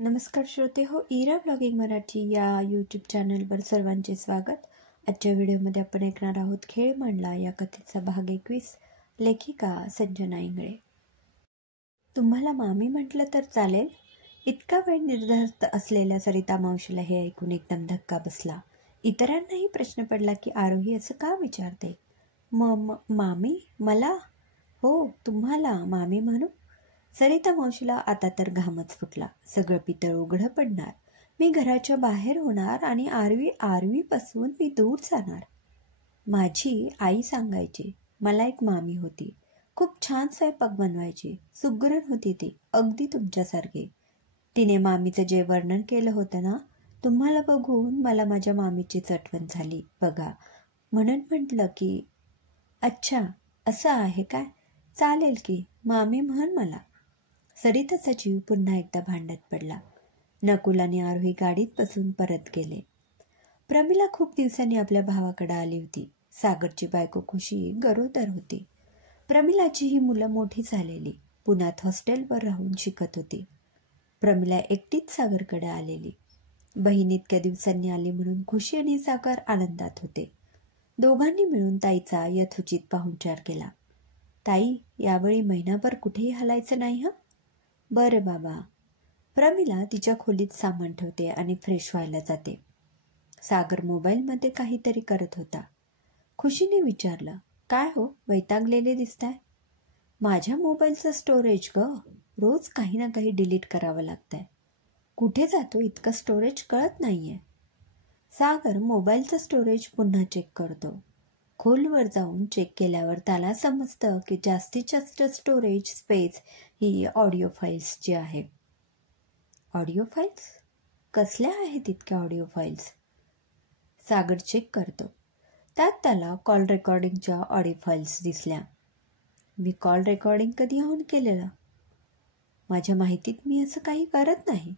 नमस्कार श्रोते हो, इरा ब्लॉगिंग मराठी या यूट्यूब चॅनलवर सर्वांचे स्वागत. आजच्या व्हिडिओमध्ये आपण ऐकणार आहोत खेळ मांडला या कथेचा भाग 21. लेखिका संजना इंगळे. तुम्हाला मामी म्हटलं तर चालेल? इतका वेळ निर्धास्त असलेल्या सरिता मावशीला हे ऐकून एकदम धक्का बसला. इतरांनाही प्रश्न पडला की आरोही असं का विचारते. मामी? मला? हो, तुम्हाला मामी म्हणू? सरिता मावशीला आता तर घामच फुटला. सगळं पितळ उघडं पडणार. मी घराच्या बाहेर होणार आणि आरवीपासून मी दूर जाणार. माझी आई सांगायची मला एक मामी होती. खूप छान स्वयंपाक बनवायची. सुगरण होती ती, अगदी तुमच्यासारखी. तिने मामीचं जे वर्णन केलं होतं ना, तुम्हाला बघून मला माझ्या मामीचीच आठवण झाली बघा. म्हणून म्हटलं की अच्छा असं आहे काय? चालेल की मामी म्हण मला. सरिताचा जीव पुन्हा एकदा भांड्यात पडला. नकुल आणि आरोही गाडीत बसून परत गेले. प्रमिला खूप दिवसांनी आपल्या भावाकडे आली होती. सागरची बायको खुशी गरोदर होती. प्रमिलाची ही मुलं मोठी झालेली. पुण्यात हॉस्टेलवर राहून शिकत होती. प्रमिला एकटीच सागरकडे आलेली. बहीण इतक्या दिवसांनी आली म्हणून खुशी आणि सागर आनंदात होते. दोघांनी मिळून ताईचा यथोचित पाहुणचार केला. ताई, यावेळी महिनाभर कुठेही हलायचं नाही हं? बरं बाबा. प्रमिला तिच्या खोलीत सामान ठेवते आणि फ्रेश व्हायला जाते. सागर मोबाईलमध्ये काहीतरी करत होता. खुशीने विचारलं, काय हो, वैतागलेले दिसताय? माझ्या मोबाईलचं स्टोरेज ग. रोज काही ना काही डिलीट करावं लागतंय. कुठे जातो इतकं स्टोरेज कळत नाहीये. सागर मोबाईलचं स्टोरेज पुन्हा चेक करतो. खोलवर जाऊन चेक केल्यावर त्याला समजतं की जास्तीत जास्त स्टोरेज स्पेस ही ऑडिओ फाईल्सची आहे. Audio files? कसल्या आहेत इतक्या ऑडिओ फाईल्स? सागर चेक करतो. त्यात त्याला कॉल रेकॉर्डिंगच्या ऑडिओ फाईल्स दिसल्या. मी कॉल रेकॉर्डिंग कधी ऑन केलेलं? माझ्या माहितीत मी असं काही करत नाही.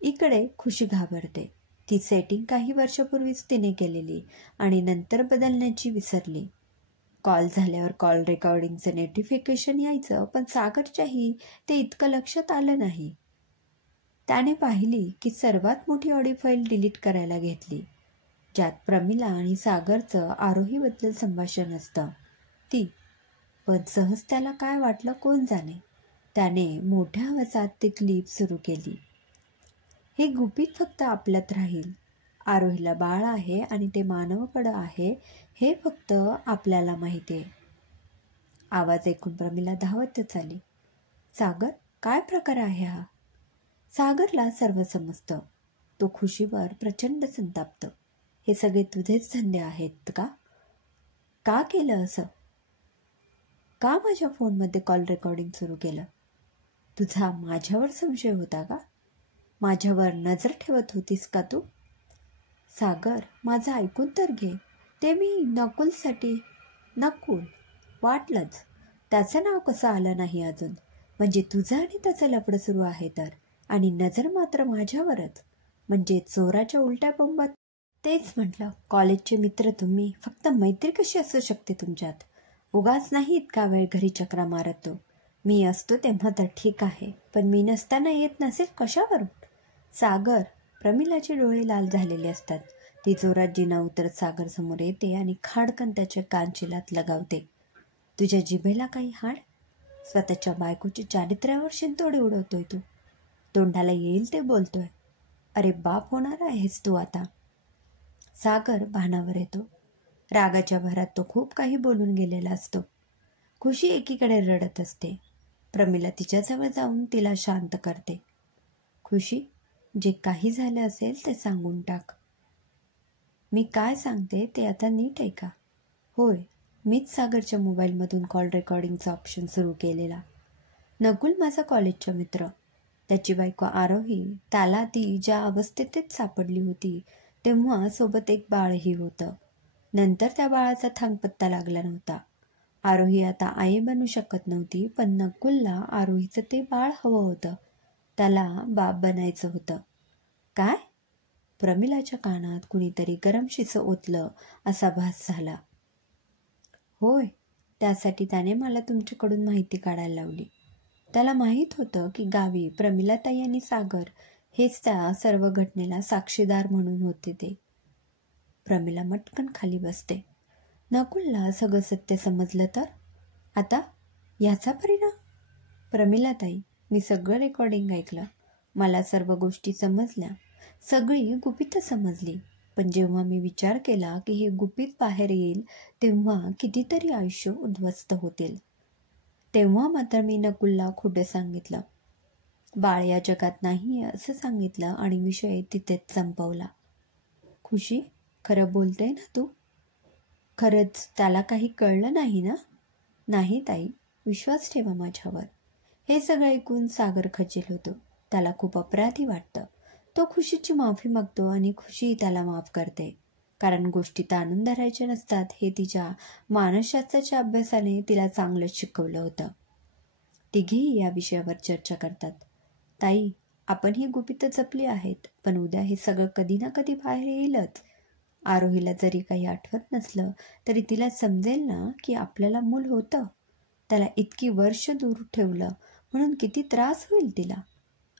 इकडे खुशी घाबरते. ती सेटिंग काही वर्षापूर्वीच तिने केलेली आणि नंतर बदलण्याची विसरली. कॉल झाल्यावर कॉल रेकॉर्डिंगचं नोटिफिकेशन यायचं, पण सागरच्याही ते इतकं लक्षात आलं नाही. त्याने पाहिली की सर्वात मोठी ऑडिओ फाईल डिलीट करायला घेतली, ज्यात प्रमिला आणि सागरचं आरोहीबद्दल संभाषण असतं. ती पण सहज त्याला काय वाटलं कोण जाणे. त्याने मोठ्या आवाजात ती क्लिप सुरू केली. हे गुपित फक्त आपल्यात राहील. आरोहीला बाळ आहे आणि ते मानवकडं आहे हे फक्त आपल्याला माहिती आहे. आवाज ऐकून प्रमिला धावतच आली. सागर, काय प्रकार आहे हा? सागरला सर्व समजतं. तो खुशीवर प्रचंड संतापतो. हे सगळे तुझेच धंदे आहेत का? का केलं असं? का माझ्या फोनमध्ये कॉल रेकॉर्डिंग सुरू केलं? तुझा माझ्यावर संशय होता का? माझ्यावर नजर ठेवत होतीस का तू? सागर, माझं ऐकून तर घे. ते मी नकुलसाठी. नकुल? वाटलंच. त्याचं नाव कसं आलं नाही अजून. म्हणजे तुझं आणि त्याचं लफडं सुरू आहे तर. आणि नजर मात्र माझ्यावरच. म्हणजे चोराच्या उलट्या बोंबात. तेच म्हटलं, कॉलेजचे मित्र तुम्ही. फक्त मैत्री कशी असू शकते तुमच्यात? उगाच नाही इतका वेळ घरी चक्रा मारतो. मी असतो तेव्हा तर ठीक आहे, पण मी नसताना येत नसेल कशावरून? सागर, प्रमिलाचे डोळे लाल झालेले असतात. ती जोरात जिना उतरत सागर समोर येते आणि खाडकन त्याच्या कानशिलात लगावते. तुझ्या जिभेला काही हाड? स्वतःच्या बायकोच्या चारित्र्यावर शिंतोडे उडवतोय तू. तोंडाला येईल ते बोलतोय. अरे बाप होणार आहेस तू आता. सागर भानावर येतो. रागाच्या भरात तो खूप काही बोलून गेलेला असतो. खुशी एकीकडे रडत असते. प्रमिला तिच्याजवळ जाऊन तिला शांत करते. खुशी, जे काही झालं असेल ते सांगून टाक. मी काय सांगते ते आता नीट ऐका. होय, मीच सागरच्या मोबाईलमधून कॉल रेकॉर्डिंगचा ऑप्शन सुरू केलेला. नकुल माझा कॉलेजचा मित्र. त्याची बायको आरोही, त्याला ती ज्या अवस्थेतच सापडली होती तेव्हा सोबत एक बाळही होतं. नंतर त्या बाळाचा थांगपत्ता लागला नव्हता. आरोही आता आई बनू शकत नव्हती, पण नकुलला आरोहीचं ते बाळ हवं होतं. त्याला बाप बनायचं होतं. काय? प्रमिलाच्या कानात कुणीतरी गरम शिसं ओतलं असा भास झाला. होय, त्यासाठी त्याने मला तुमच्याकडून माहिती काढायला लावली. त्याला माहीत होतं की गावी प्रमिलाताई आणि सागर हेच त्या सर्व घटनेला साक्षीदार म्हणून होते. ते प्रमिला मटकन खाली बसते. नकुलला सगळं सत्य समजलं तर आता याचा परिणाम. प्रमिलाताई, मी सगळं रेकॉर्डिंग ऐकलं. मला सर्व गोष्टी समजल्या. सगळी गुपितं समजली. पण जेव्हा मी विचार केला की हे गुपित बाहेर येईल तेव्हा कितीतरी आयुष्य उद्ध्वस्त होतील, तेव्हा मात्र मी नकुलला खोटं सांगितलं. बाळ या जगात नाही असं सांगितलं आणि विषय तिथेच संपवला. खुशी, खरं बोलते ना तू? खरंच त्याला काही कळलं नाही ना? नाही ताई, विश्वास ठेवा माझ्यावर. हे सगळं ऐकून सागर खचील होतो. त्याला खूप अपराधी वाटतं. तो खुशीची माफी मागतो आणि खुशी त्याला माफ करते. कारण गोष्टी ताणून धरायच्या नसतात हे तिच्या मानसशास्त्राच्या अभ्यासाने तिला चांगलंच शिकवलं होतं. तिघेही या विषयावर चर्चा करतात. ताई, आपण ही गुपितं जपली आहेत, पण उद्या हे सगळं कधी ना कधी बाहेर येईलच. आरोहीला जरी काही आठवत नसलं तरी तिला समजेल ना की आपल्याला मूल होतं. त्याला इतकी वर्ष दूर ठेवलं म्हणून किती त्रास होईल तिला.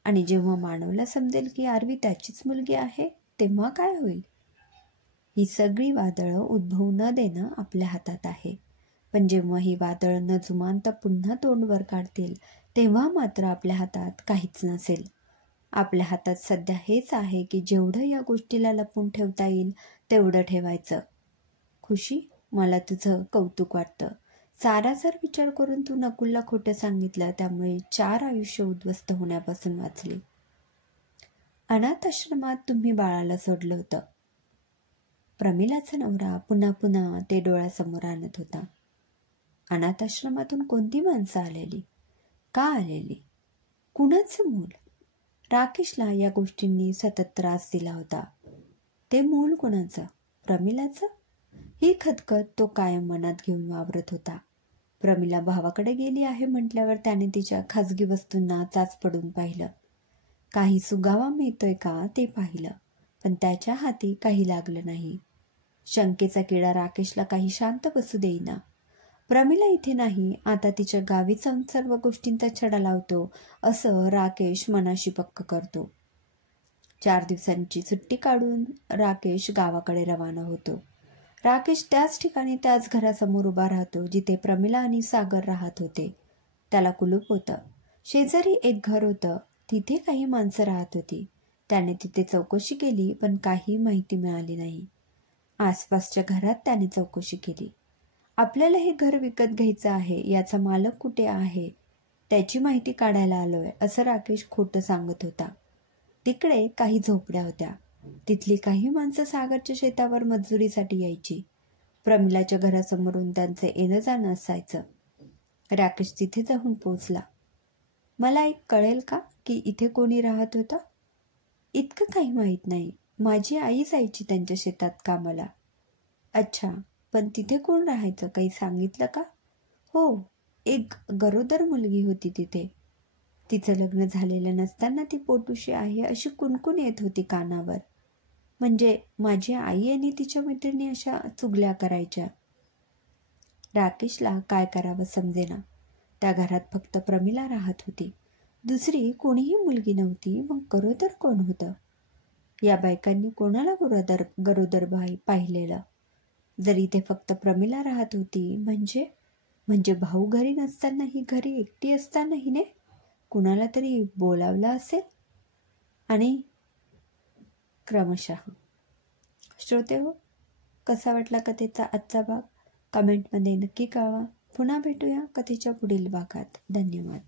आणि जेव्हा मानवला समजेल की आरवी त्याचीच मुलगी आहे तेव्हा काय होईल? ही सगळी वादळं उद्भवू न देणं आपल्या हातात आहे. पण जेव्हा ही वादळं न जुमानता पुन्हा तोंडवर काढतील तेव्हा मात्र आपल्या हातात काहीच नसेल. आपल्या हातात सध्या हेच आहे की जेवढं या गोष्टीला लपवून ठेवता येईल तेवढं ठेवायचं. खुशी, मला तुझं कौतुक वाटतं. सारासार विचार करून तू नकुलला खोटं सांगितलं, त्यामुळे 4 आयुष्य उद्ध्वस्त होण्यापासून वाचली. अनाथ आश्रमात तुम्ही बाळाला सोडलं होतं. प्रमिलाचा नवरा पुन्हा पुन्हा ते डोळ्यासमोर आणत होता. अनाथ आश्रमातून कोणती माणसं आलेली? का आलेली? कुणाचं मूल? राकेशला या गोष्टींनी सतत त्रास दिला होता. ते मूल कुणाचं? प्रमिलाचं? ही खदखद तो कायम मनात घेऊन वावरत होता. प्रमिला भावाकडे गेली आहे म्हटल्यावर त्याने तिच्या खाजगी वस्तूंना चाच पडून पाहिलं. काही सुगावा मिळतोय का ते पाहिलं, पण त्याच्या हाती काही लागलं नाही. शंकेचा किडा राकेशला काही शांत बसू देईना. प्रमिला इथे नाही, आता तिच्या गावी जाऊन सर्व गोष्टींचा छडा लावतो असं राकेश मनाशी पक्क करतो. 4 दिवसांची सुट्टी काढून राकेश गावाकडे रवाना होतो. राकेश त्याच ठिकाणी त्याच घरासमोर उभा राहतो जिथे प्रमिला आणि सागर राहत होते. त्याला कुलूप होतं. शेजारी एक घर होतं, तिथे काही माणसं राहत होती. त्याने तिथे चौकशी केली पण काही माहिती मिळाली नाही. आसपासच्या घरात त्याने चौकशी केली. आपल्याला हे घर विकत घ्यायचं आहे, याचा मालक कुठे आहे त्याची माहिती काढायला आलोय असं राकेश खोटं सांगत होता. तिकडे काही झोपड्या होत्या. तिथली काही माणसं सागरच्या शेतावर मजुरीसाठी यायची. प्रमिलाच्या घरासमोरून त्यांचं येणं जाणं असायचं. राकेश तिथे जाऊन पोचला. मला एक कळेल का की इथे कोणी राहत होतं? इतकं काही माहीत नाही. माझी आई जायची त्यांच्या शेतात कामाला. अच्छा, पण तिथे कोण राहायचं काही सांगितलं का? हो, एक गरोदर मुलगी होती तिथे. तिचं लग्न झालेलं नसताना ती पोटुशी आहे अशी कुणकुण येत होती कानावर. म्हणजे माझी आई आणि तिच्या मैत्रिणी अशा चुगल्या करायच्या. राकेशला काय करावं समजेना. त्या घरात फक्त प्रमिला राहत होती. दुसरी कोणीही मुलगी नव्हती. मग गरोदर कोण होतं? या बायकांनी कोणाला गरोदर बाई पाहिलेलं? जर इथे फक्त प्रमिला राहत होती म्हणजे भाऊ घरी नसताना ही घरी एकटी असताना हिने कुणाला तरी बोलावलं असेल. आणि क्रमशः श्रोते हो, कसा वाटला कथेचा आजचा भाग कमेंटमध्ये नक्की कळवा. पुन्हा भेटूया कथेच्या पुढील भागात. धन्यवाद.